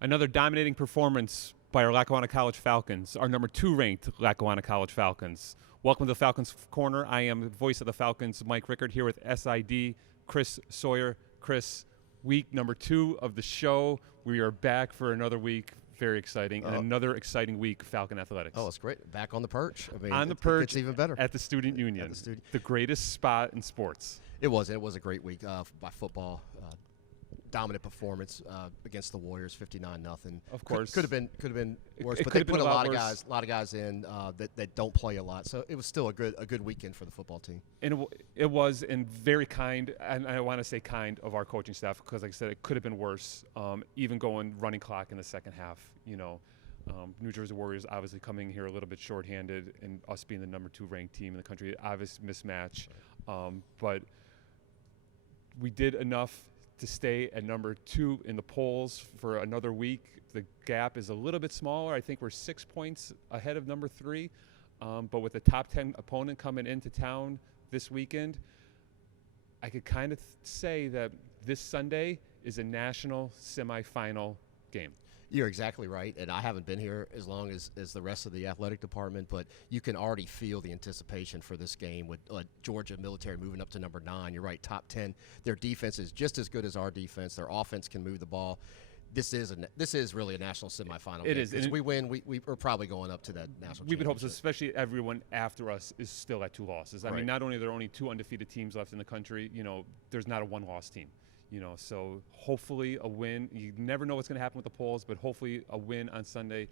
Another dominating performance by our Lackawanna College Falcons, our number 2 ranked Lackawanna College Falcons. Welcome to the Falcons Corner. I am voice of the Falcons, Mike Rickard, here with SID, Chris Sawyer. Chris, week number 2 of the show. We are back for another week. Very exciting. And another exciting week, Falcon Athletics. Oh, it's great. Back on the perch. I mean, on the perch, it's even better. At the Student Union. The greatest spot in sports. It was a great week by football. Dominant performance against the Warriors, 59-0. Of course, could have been worse, but they put a lot of guys in that don't play a lot. So it was still a good weekend for the football team. And it was, and very kind, and I want to say kind of our coaching staff, because like I said, it could have been worse. Even going running clock in the second half, New Jersey Warriors obviously coming here a little bit shorthanded, and us being the number 2 ranked team in the country, obvious mismatch. But we did enough to stay at number 2 in the polls for another week. The gap is a little bit smaller. I think we're 6 points ahead of number 3. But with the top 10 opponent coming into town this weekend, I could kind of say that this Sunday is a national semifinal game. You're exactly right, and I haven't been here as long as the rest of the athletic department, but you can already feel the anticipation for this game with Georgia military moving up to number 9. You're right, top 10. Their defense is just as good as our defense. Their offense can move the ball. This is really a national semifinal. It is. If we win, we're probably going up to that national We would hope so, championship. especially everyone after us is still at 2 losses. I mean, not only are there only 2 undefeated teams left in the country, there's not a 1-loss team. So hopefully a win. You never know what's going to happen with the polls, but hopefully a win on Sunday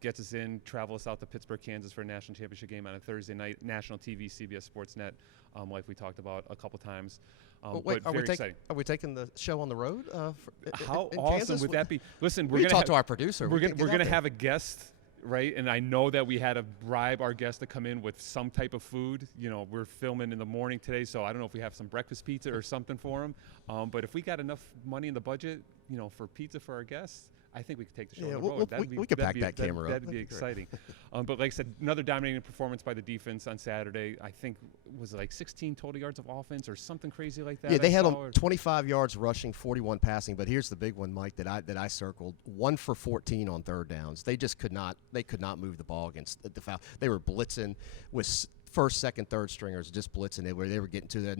gets us in, travel us out to Pittsburgh, Kansas for a national championship game on a Thursday night, national TV, CBS Sports Net, like we talked about a couple times. Wait, but very exciting. Are we taking the show on the road? How in awesome Kansas? would that be? Listen, we're going to talk to our producer. We're going to have a guest. Right, and I know that we had to bribe our guests to come in with some type of food. We're filming in the morning today, so I don't know if we have some breakfast pizza or something for them. But if we got enough money in the budget, for pizza for our guests, I think we could take the show on the road. We could pack that camera up. That'd be exciting. But like I said, another dominating performance by the defense on Saturday. I think was like 16 total yards of offense or something crazy like that. Yeah, they had them 25 yards rushing, 41 passing. But here's the big one, Mike, that I circled: 1 for 14 on third downs. They just could not move the ball against the foul. They were blitzing with first, second, third stringers, just blitzing it, where they were getting to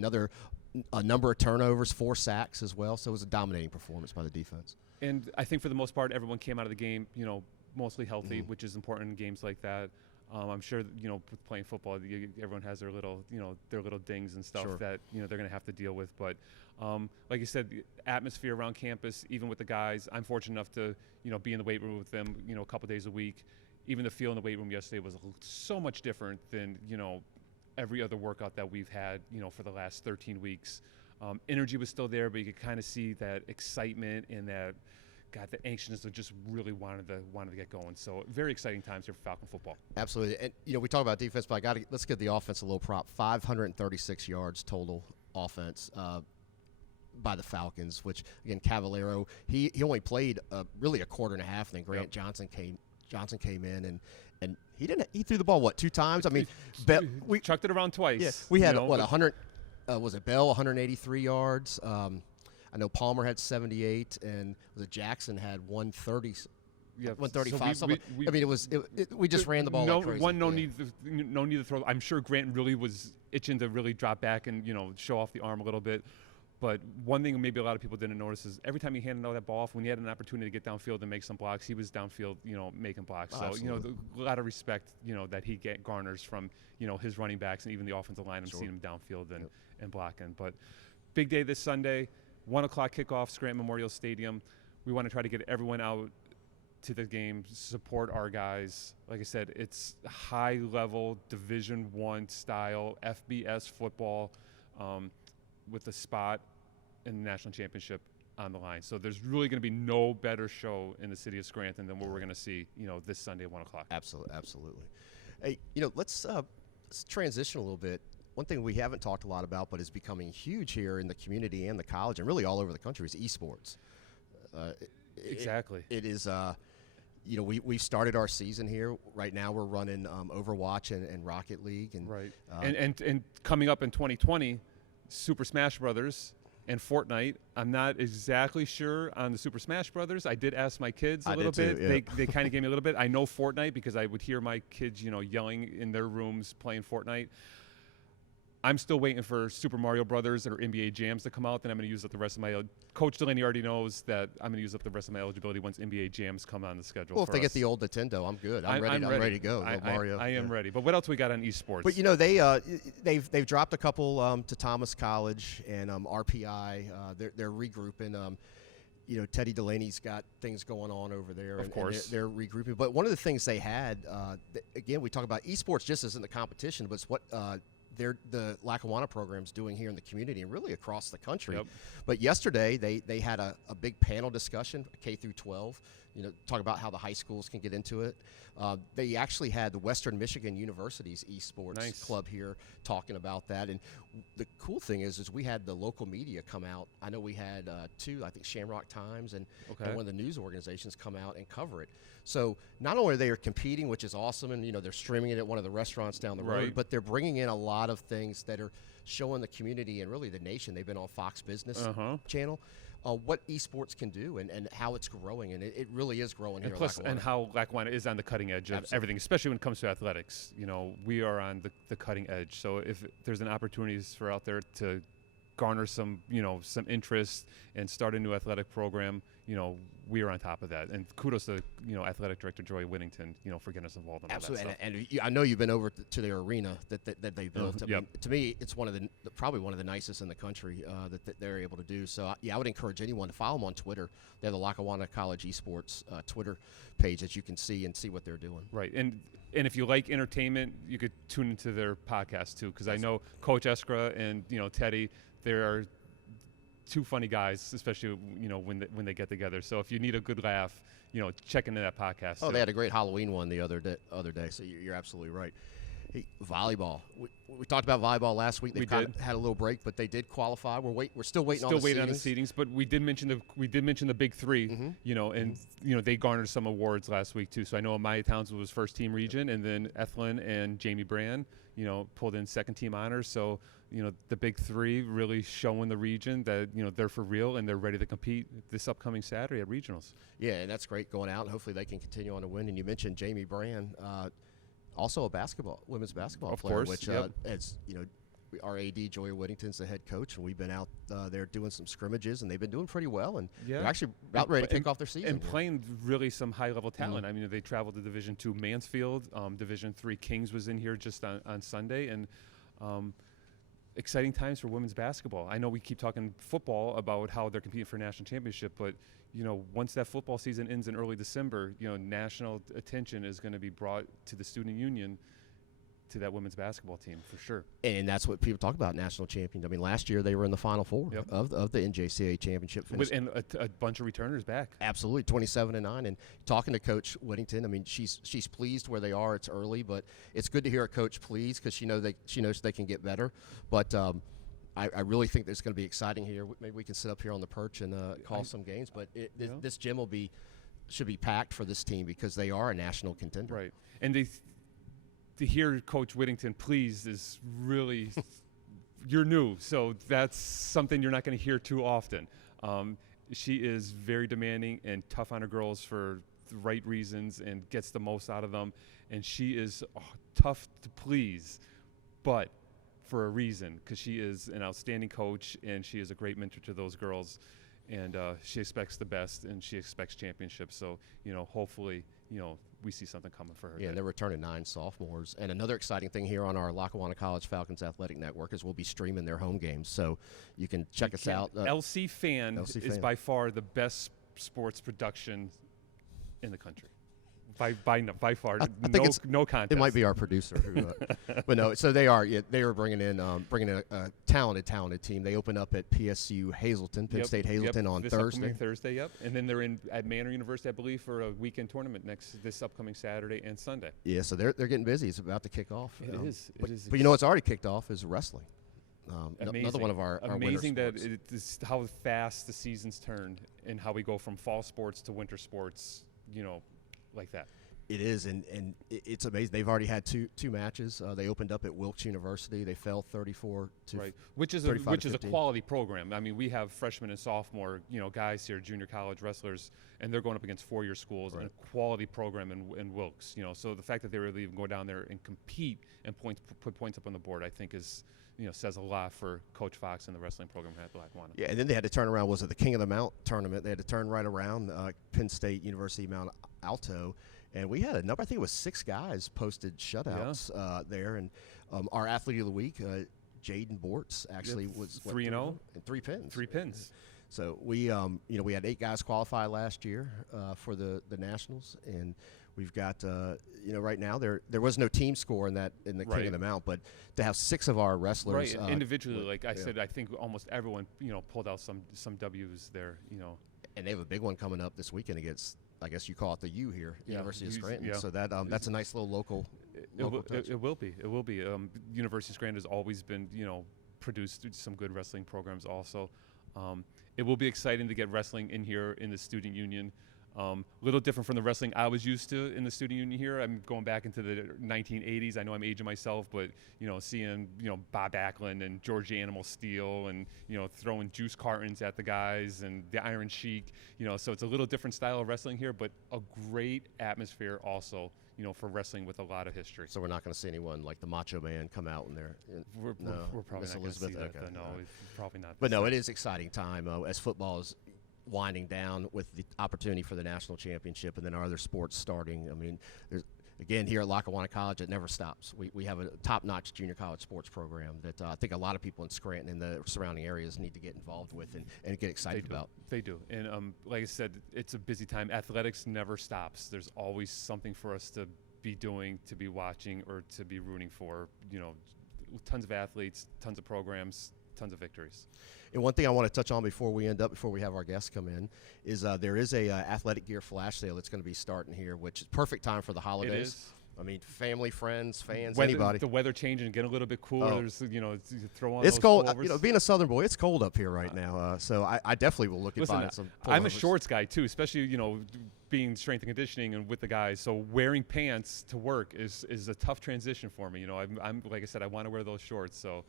a number of turnovers, 4 sacks as well. So it was a dominating performance by the defense. And I think for the most part, everyone came out of the game, mostly healthy, which is important in games like that. I'm sure, with playing football, everyone has their little dings and stuff that, they're going to have to deal with. But like you said, the atmosphere around campus, even with the guys, I'm fortunate enough to, be in the weight room with them, a couple days a week. Even the feel in the weight room yesterday was so much different than, every other workout that we've had, for the last 13 weeks. Energy was still there, but you could kind of see that excitement and that, the anxiousness of just really wanted to get going. So very exciting times here for Falcon football. Absolutely, and we talk about defense, but let's give the offense a little prop. 536 yards total offense by the Falcons, which again, Cavallero, he only played really a quarter and a half, and then Grant Johnson came in and he threw the ball 2 times. I mean, we chucked it around twice. Yeah, we had 100. Was it Bell 183 yards? I know Palmer had 78, and was it Jackson had 130. Yeah, 135. So we just ran the ball like crazy. No need to throw. I'm sure Grant really was itching to really drop back and show off the arm a little bit. But one thing maybe a lot of people didn't notice is every time he handed that ball off, when he had an opportunity to get downfield and make some blocks, he was downfield, making blocks. So, a lot of respect, that he garners from, his running backs and even the offensive line and seeing him downfield and blocking. But big day this Sunday, 1 o'clock kickoff, Scranton Memorial Stadium. We want to try to get everyone out to the game, support our guys. Like I said, it's high-level Division I style FBS football with a spot in the national championship on the line. So there's really going to be no better show in the city of Scranton than what we're going to see, this Sunday at 1 o'clock. Absolutely. Hey, let's transition a little bit. One thing we haven't talked a lot about, but is becoming huge here in the community and the college and really all over the country, is esports. Exactly. It is. We started our season here. Right now, we're running Overwatch and Rocket League, and right. And coming up in 2020, Super Smash Brothers and Fortnite. I'm not exactly sure on the Super Smash Brothers. I did ask my kids a I little did bit. too, yeah. They kind of gave me a little bit. I know Fortnite because I would hear my kids, yelling in their rooms playing Fortnite. I'm still waiting for Super Mario Brothers or NBA Jams to come out. Then I'm going to use up the rest of my. Coach Delaney already knows that I'm going to use up the rest of my eligibility once NBA Jams come on the schedule. Well, if they get the old Nintendo, I'm good. I'm ready to go. Mario. I am ready. But what else we got on esports? But they've dropped a couple to Thomas College and RPI. They're regrouping. Teddy Delaney's got things going on over there. Of course. And they're regrouping. But one of the things they had, again, we talk about esports just isn't the competition, but it's what the Lackawanna program's doing here in the community and really across the country. Yep. But yesterday they had a big panel discussion, K through 12, talk about how the high schools can get into it. They actually had the Western Michigan University's esports club here talking about that. And the cool thing is we had the local media come out. I know we had two, I think Shamrock Times and one of the news organizations come out and cover it. So not only are they competing, which is awesome, and they're streaming it at one of the restaurants down the road, but they're bringing in a lot of things that are showing the community and really the nation. They've been on Fox Business Channel. What esports can do and how it's growing, and it really is growing here. Plus, and how Lackawanna is on the cutting edge of everything, especially when it comes to athletics. We are on the cutting edge. So if there's an opportunity for out there to garner some interest and start a new athletic program, we are on top of that. And kudos to athletic director Joy Whittington, for getting us involved in all that stuff. And I know you've been over to their arena that they built. I mean, to me, it's probably one of the nicest in the country that they're able to do. So I would encourage anyone to follow them on Twitter. They have the Lackawanna College Esports Twitter page that you can see what they're doing. Right, and if you like entertainment, you could tune into their podcast too, because I know Coach Eskra and Teddy, they are two funny guys, especially when they get together. So if you need a good laugh, check into that podcast. Oh, they had a great Halloween one the other day. So you're absolutely right. Hey, volleyball. We talked about volleyball last week. They had a little break, but they did qualify. We're still waiting on the seedings. But we did mention the big three. And they garnered some awards last week too. So I know Amaya Townsend was first team region, and then Ethlyn and Jamie Brand, pulled in second team honors. So the big three really showing the region that they're for real and they're ready to compete this upcoming Saturday at regionals. Yeah, and that's great going out, and hopefully they can continue on to win. And you mentioned Jamie Brand, also a women's basketball player, which as our AD Joy Whittington's the head coach, and we've been out there doing some scrimmages, and they've been doing pretty well, and they're actually about ready to kick off their season and playing really some high level talent. I mean, they traveled to Division II Mansfield, Division III Kings was in here just on Sunday, and exciting times for women's basketball. I know we keep talking football about how they're competing for a national championship, but once that football season ends in early December, national attention is going to be brought to the student union, to that women's basketball team for sure. And that's what people talk about, national champions. I mean, last year they were in the Final Four of the NJCAA championship. And a bunch of returners back. Absolutely, 27-9. And talking to Coach Whittington, I mean, she's pleased where they are. It's early, but it's good to hear a coach pleased because she knows they can get better. But I really think there's going to be exciting here. Maybe we can sit up here on the perch and call some games. But this gym should be packed for this team because they are a national contender. Right, and to hear Coach Whittington pleased is really you're new, so that's something you're not going to hear too often. She is very demanding and tough on her girls for the right reasons and gets the most out of them, and she is tough to please, but for a reason, because she is an outstanding coach and she is a great mentor to those girls, and she expects the best and she expects championships. So hopefully we see something coming for her. Yeah, they're returning 9 sophomores. And another exciting thing here on our Lackawanna College Falcons Athletic Network is we'll be streaming their home games. So you can check us out. LC Fan is by far the best sports production in the country. By far, no contest. It might be our producer, but no. So they are bringing in a talented team. They open up at PSU Hazleton, Penn State Hazleton on Thursday. And then they're at Manor University, I believe, for a weekend tournament this upcoming Saturday and Sunday. Yeah, so they're getting busy. It's about to kick off. It is. But it's already kicked off is wrestling. Another one of our amazing winter that sports. it is how fast the season's turned and how we go from fall sports to winter sports. Like that. It is, and it's amazing. They've already had two matches. They opened up at Wilkes University. They fell 34 to right, which is a quality program. I mean, we have freshmen and sophomore, guys here, junior college wrestlers, and they're going up against four-year schools and a quality program in Wilkes. So the fact that they were able to even go down there and compete and put points up on the board, I think is says a lot for Coach Fox and the wrestling program at Lackawanna. Yeah, and then they had to turn around. Was it the King of the Mount tournament? They had to turn right around Penn State University Mount Alto. And we had a number, I think it was 6 guys posted shutouts there. And our athlete of the week, Jaden Bortz, actually was 3-0 and 3 pins. 3 pins. So we, we had 8 guys qualify last year for the Nationals, and we've got, right now there was no team score in the King of the Mount, but to have 6 of our wrestlers individually, like I said, I think almost everyone pulled out some W's there. And they have a big one coming up this weekend against, I guess you call it the U here, University of Scranton. Yeah. So that's a nice little local touch. It will be. University of Scranton has always been, produced some good wrestling programs also. It will be exciting to get wrestling in here in the student union. A little different from the wrestling I was used to in the student union here. I'm going back into the 1980s. I know I'm aging myself, but seeing Bob Backlund and George the Animal Steel and throwing juice cartons at the guys and the Iron Sheik. So it's a little different style of wrestling here, but a great atmosphere also. For wrestling with a lot of history. So we're not going to see anyone like the Macho Man come out in there. We're probably not going to see that. Okay. No, probably not. But no, it is exciting time as football is winding down with the opportunity for the national championship and then our other sports starting. I mean, again, here at Lackawanna College, it never stops. We have a top-notch junior college sports program that I think a lot of people in Scranton and the surrounding areas need to get involved with and get excited about. They do. And like I said, it's a busy time. Athletics never stops. There's always something for us to be doing, to be watching, or to be rooting for. Tons of athletes, tons of programs, tons of victories. And one thing I want to touch on before we have our guests come in, is there is a athletic gear flash sale that's going to be starting here, which is perfect time for the holidays. It is. I mean, family, friends, fans, anybody. The weather changing, getting a little bit cooler. Oh. There's, throw on. It's those cold. pullovers. Being a Southern boy, it's cold up here right now. So I definitely will look at buying some pullovers. I'm a shorts guy too, especially being strength and conditioning and with the guys. So wearing pants to work is a tough transition for me. I'm like I said, I want to wear those shorts. So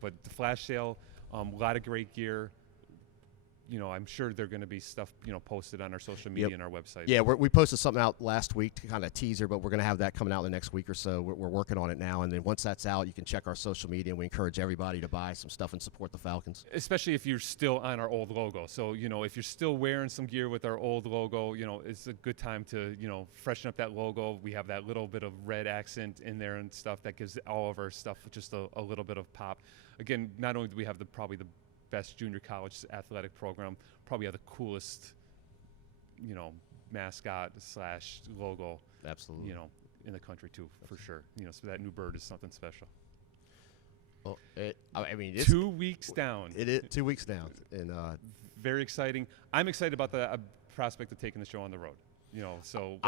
but the flash sale, a lot of great gear. I'm sure they're going to be stuff, posted on our social media and our website. Yeah, we posted something out last week to kind of teaser, but we're going to have that coming out in the next week or so. We're working on it now, and then once that's out, you can check our social media, and we encourage everybody to buy some stuff and support the Falcons. Especially if you're still on our old logo. So, if you're still wearing some gear with our old logo, it's a good time to, freshen up that logo. We have that little bit of red accent in there and stuff that gives all of our stuff just a little bit of pop. Again, not only do we have probably the best junior college athletic program, probably have the coolest, mascot / logo. Absolutely. In the country too, for sure. So that new bird is something special. Well, it's 2 weeks down. It is 2 weeks down, and very exciting. I'm excited about the prospect of taking the show on the road. So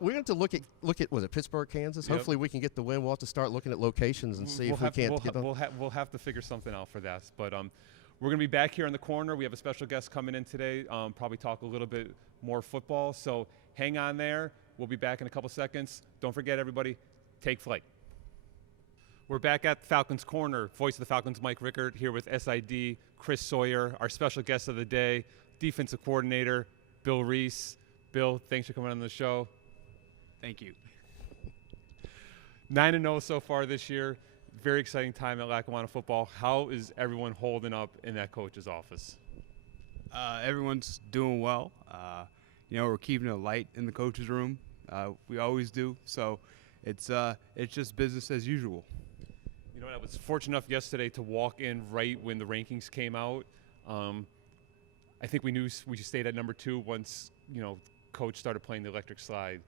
we're going to look at was it Pittsburgh, Kansas? Yep. Hopefully we can get the win. We'll have to start looking at locations and see if we can't get them. We'll have to figure something out for that. But we're going to be back here in the corner. We have a special guest coming in today. Probably talk a little bit more football. So hang on there. We'll be back in a couple seconds. Don't forget, everybody, take flight. We're back at Falcons Corner. Voice of the Falcons, Mike Rickard, here with SID, Chris Sawyer, our special guest of the day, defensive coordinator, Bill Reese. Bill, thanks for coming on the show. Thank you. 9-0 so far this year. Very exciting time at Lackawanna football. How is everyone holding up in that coach's office? Everyone's doing well. We're keeping it light in the coach's room. We always do. So it's just business as usual. I was fortunate enough yesterday to walk in right when the rankings came out. I think we knew we stayed at number 2 once, Coach started playing the electric slide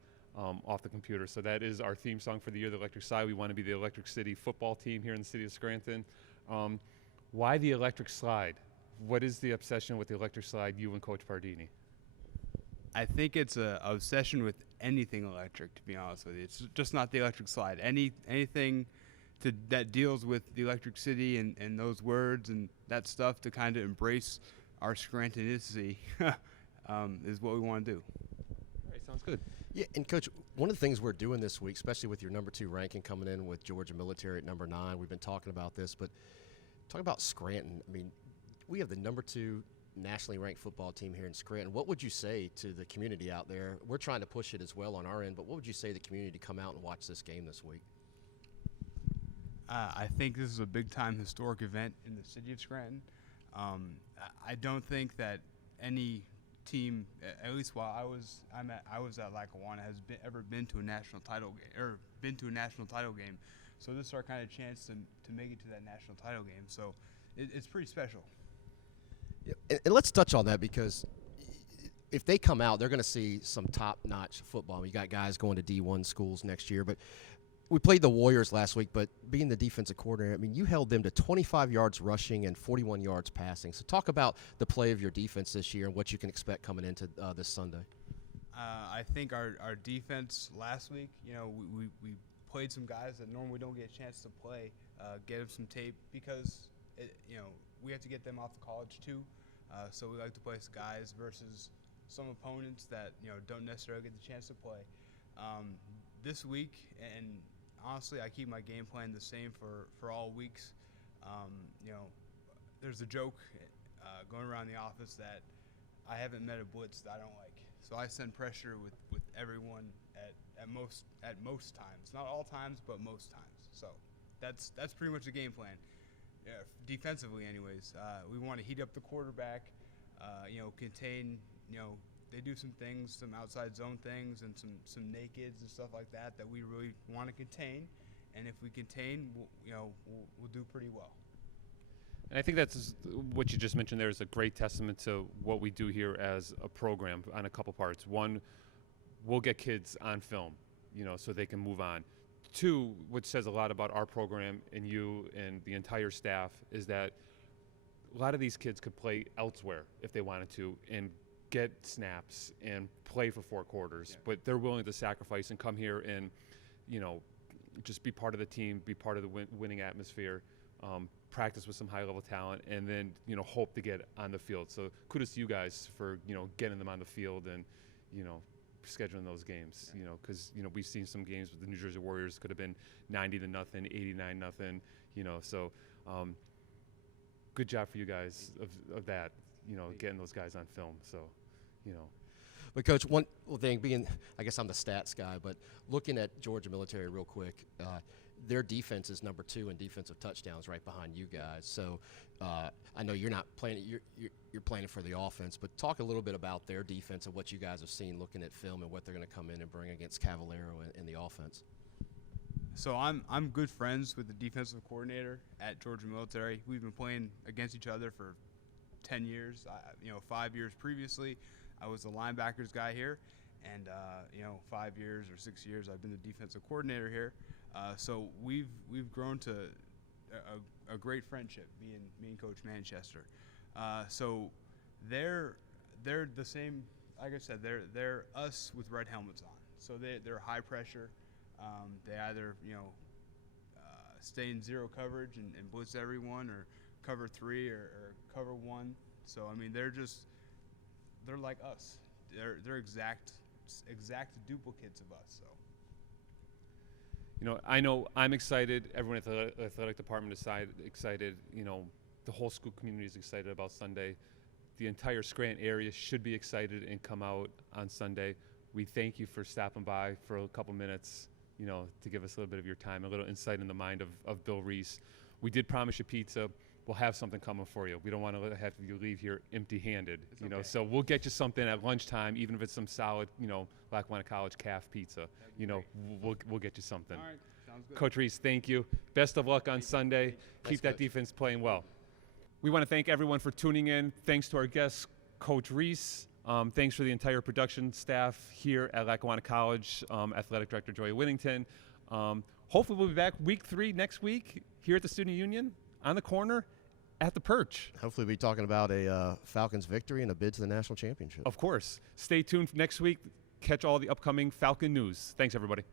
off the computer. So that is our theme song for the year, the electric slide. We want to be the Electric City football team here in the city of Scranton. Why the electric slide? What is the obsession with the electric slide, you and Coach Pardini? I think it's an obsession with anything electric, to be honest with you. It's just not the electric slide. Anything that deals with the Electric City and those words and that stuff to kind of embrace our Scrantonicity is what we want to do. All right, sounds good. Yeah, and Coach, One of the things we're doing this week, especially with your number 2 ranking coming in with Georgia Military at number 9, we've been talking about this, but talk about Scranton. I mean, we have the number 2 nationally ranked football team here in Scranton. What would you say to the community out there? We're trying to push it as well on our end, but what would you say to the community to come out and watch this game this week? I think this is a big-time historic event in the city of Scranton. I don't think that any team, at least while I was at Lackawanna, has ever been to a national title game or been to a national title game. So this is our kind of chance to make it to that national title game. So it's pretty special. Yeah, and let's touch on that, because if they come out, they're going to see some top-notch football. We got guys going to D1 schools next year, but we played the Warriors last week, but being the defensive coordinator, I mean, you held them to 25 yards rushing and 41 yards passing. So talk about the play of your defense this year and what you can expect coming into this Sunday. I think our defense last week, we played some guys that normally don't get a chance to play, get them some tape, because, we have to get them off the college too. So we like to play some guys versus some opponents that, don't necessarily get the chance to play. This week, and honestly, I keep my game plan the same for all weeks. There's a joke going around the office that I haven't met a blitz that I don't like. So I send pressure with everyone at most times, not all times, but most times. So that's pretty much the game plan. Defensively, anyways, we want to heat up the quarterback, contain, they do some things, some outside zone things, and some nakeds and stuff like that we really want to contain. And if we contain, we'll do pretty well. And I think that's what you just mentioned there is a great testament to what we do here as a program on a couple parts. One, we'll get kids on film, so they can move on. Two, which says a lot about our program and you and the entire staff, is that a lot of these kids could play elsewhere if they wanted to and get snaps and play for 4 quarters, but they're willing to sacrifice and come here and, just be part of the team, be part of the winning atmosphere, practice with some high-level talent, and then, hope to get on the field. So kudos to you guys for, getting them on the field and, scheduling those games, because, we've seen some games with the New Jersey Warriors could have been 90-0, 89-0, so good job for you guys of that, getting those guys on film. So, But, Coach, one thing being, I guess I'm the stats guy, but looking at Georgia Military real quick, their defense is number 2 in defensive touchdowns right behind you guys. So I know you're not playing you're playing for the offense, but talk a little bit about their defense and what you guys have seen looking at film and what they're going to come in and bring against Cavallero and the offense. So I'm good friends with the defensive coordinator at Georgia Military. We've been playing against each other for 10 years. 5 years previously, I was the linebackers guy here, and 5 years or 6 years I've been the defensive coordinator here. So we've grown to a great friendship, me and Coach Manchester. So they're the same. Like I said, they're us with red helmets on. So they're high pressure. They either stay in zero coverage and blitz everyone, or cover 3 or cover 1. So I mean, they're like us. They're exact duplicates of us. So. I know I'm excited. Everyone at the athletic department is excited. The whole school community is excited about Sunday. The entire Scranton area should be excited and come out on Sunday. We thank you for stopping by for a couple minutes, to give us a little bit of your time, a little insight in the mind of Bill Reese. We did promise you pizza. We'll have something coming for you. We don't want to have you leave here empty-handed, okay. So we'll get you something at lunchtime, even if it's some solid, Lackawanna College calf pizza. We'll get you something. All right, sounds good. Coach Reese, thank you. Best of luck on Sunday. Keep that defense playing well. We want to thank everyone for tuning in. Thanks to our guest, Coach Reese. Thanks for the entire production staff here at Lackawanna College, Athletic Director Joy Whittington. Hopefully we'll be back week 3 next week here at the Student Union on the corner at the Perch. Hopefully we'll be talking about a Falcons victory and a bid to the national championship. Of course. Stay tuned next week. Catch all the upcoming Falcon news. Thanks, everybody.